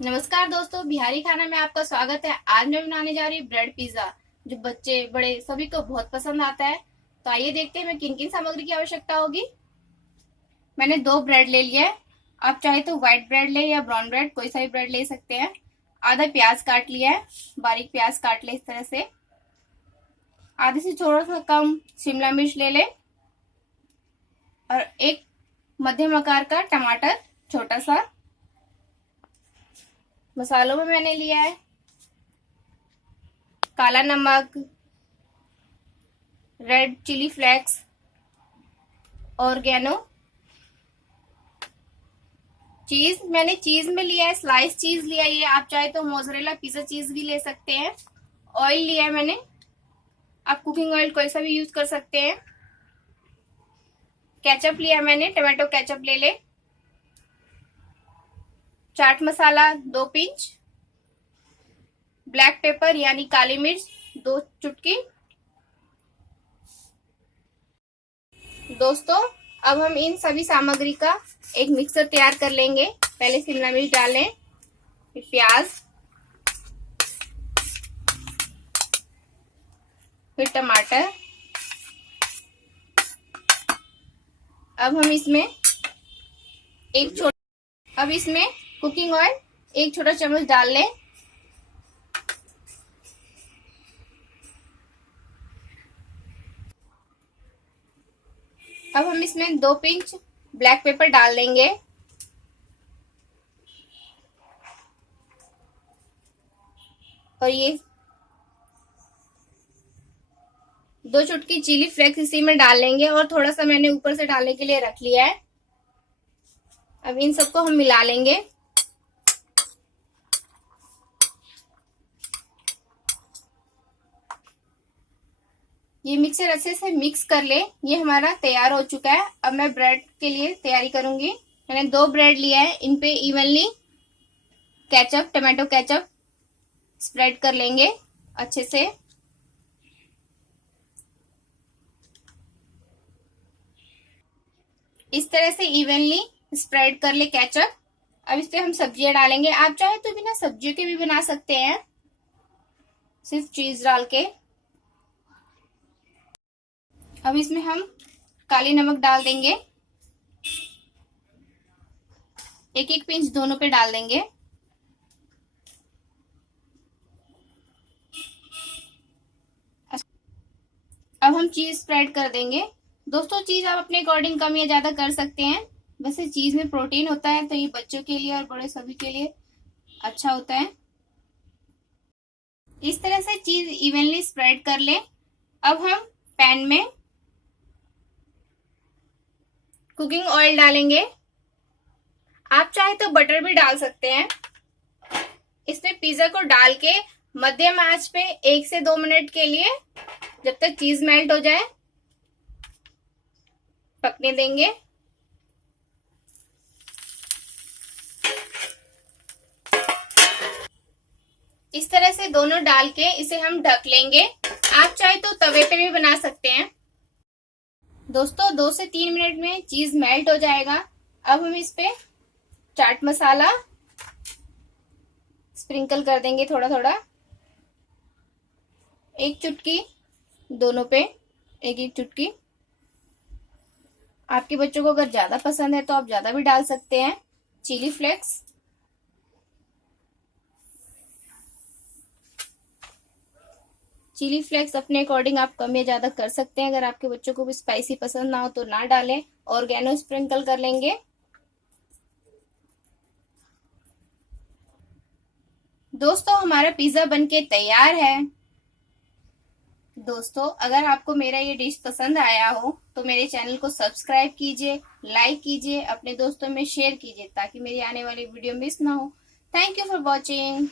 नमस्कार दोस्तों, बिहारी खाना में आपका स्वागत है। आज मैं बनाने जा रही हूँ ब्रेड पिज्जा, जो बच्चे बड़े सभी को बहुत पसंद आता है। तो आइए देखते हैं मैं किन किन सामग्री की आवश्यकता होगी। मैंने 2 ब्रेड ले लिया है। आप चाहे तो व्हाइट ब्रेड ले या ब्राउन ब्रेड, कोई सा भी ब्रेड ले सकते हैं। आधा प्याज काट लिया है, बारीक प्याज काट ले इस तरह से। आधे से थोड़ा सा कम शिमला मिर्च ले ले और एक मध्यम आकार का टमाटर छोटा सा। मसालों में मैंने लिया है काला नमक, रेड चिली फ्लेक्स, ऑर्गेनो, चीज मैंने चीज में लिया है स्लाइस चीज लिया है। आप चाहे तो मोज़रेला पिज्जा चीज भी ले सकते हैं। ऑयल लिया है मैंने, आप कुकिंग ऑयल कोई सा भी यूज कर सकते हैं। केचप लिया मैंने, टमाटो केचप ले ले। Chaat masala 2 pinch, black pepper यानी काली मिर्च 2 चुटकी। दोस्तों, अब हम इन सभी सामग्री का एक मिक्सर तैयार कर लेंगे। पहले शिमला मिर्च डालें, फिर प्याज, फिर टमाटर। अब हम इसमें कुकिंग ऑयल 1 छोटा चम्मच डाल लें। अब हम इसमें 2 पिंच ब्लैक पेपर डाल देंगे और ये 2 चुटकी चिली फ्लेक्स इसी में डाल लेंगे और थोड़ा सा मैंने ऊपर से डालने के लिए रख लिया है। अब इन सबको हम मिला लेंगे। ये मिक्सर अच्छे से मिक्स कर ले। ये हमारा तैयार हो चुका है। अब मैं ब्रेड के लिए तैयारी करूंगी। मैंने 2 ब्रेड लिया है, इन पे evenly ketchup, tomato ketchup spread कर लेंगे अच्छे से। इस तरह से इवनली स्प्रेड कर ले केचप। अब इस पे हम सब्जियां डालेंगे। आप चाहे तो बिना सब्जियों के भी बना सकते हैं, सिर्फ चीज डाल के। अब इसमें हम काली नमक डाल देंगे, 1-1 पिंच दोनों पे डाल देंगे। अब हम चीज स्प्रेड कर देंगे। दोस्तों, चीज आप अपने अकॉर्डिंग कम या ज्यादा कर सकते हैं। वैसे चीज में प्रोटीन होता है, तो ये बच्चों के लिए और बड़े सभी के लिए अच्छा होता है। इस तरह से चीज इवनली स्प्रेड कर ले। अब हम पैन में कुकिंग ऑयल डालेंगे। आप चाहे तो बटर भी डाल सकते हैं। इसमें पिज्जा को डाल के मध्यम आंच पे 1 से 2 मिनट के लिए, जब तक चीज मेल्ट हो जाए, पकने देंगे। इस तरह से दोनों डाल के इसे हम ढक लेंगे। आप चाहे तो तवे पे भी बना सकते हैं। दोस्तों, 2 से 3 मिनट में चीज मेल्ट हो जाएगा। अब हम इस पे चाट मसाला स्प्रिंकल कर देंगे थोड़ा थोड़ा, 1 चुटकी दोनों पे, 1-1 चुटकी। आपके बच्चों को अगर ज्यादा पसंद है तो आप ज्यादा भी डाल सकते हैं। चिली फ्लेक्स, चिली फ्लेक्स अपने अकॉर्डिंग आप कम या ज्यादा कर सकते हैं। अगर आपके बच्चों को भी स्पाइसी पसंद ना हो तो ना डालें। ऑर्गेनो स्प्रिंकल कर लेंगे। दोस्तों, हमारा पिज्जा बनके तैयार है। दोस्तों, अगर आपको मेरा ये डिश पसंद आया हो तो मेरे चैनल को सब्सक्राइब कीजिए, लाइक कीजिए, अपने दोस्तों में शेयर कीजिए ताकि मेरी आने वाली वीडियो मिस ना हो। Thank you for watching.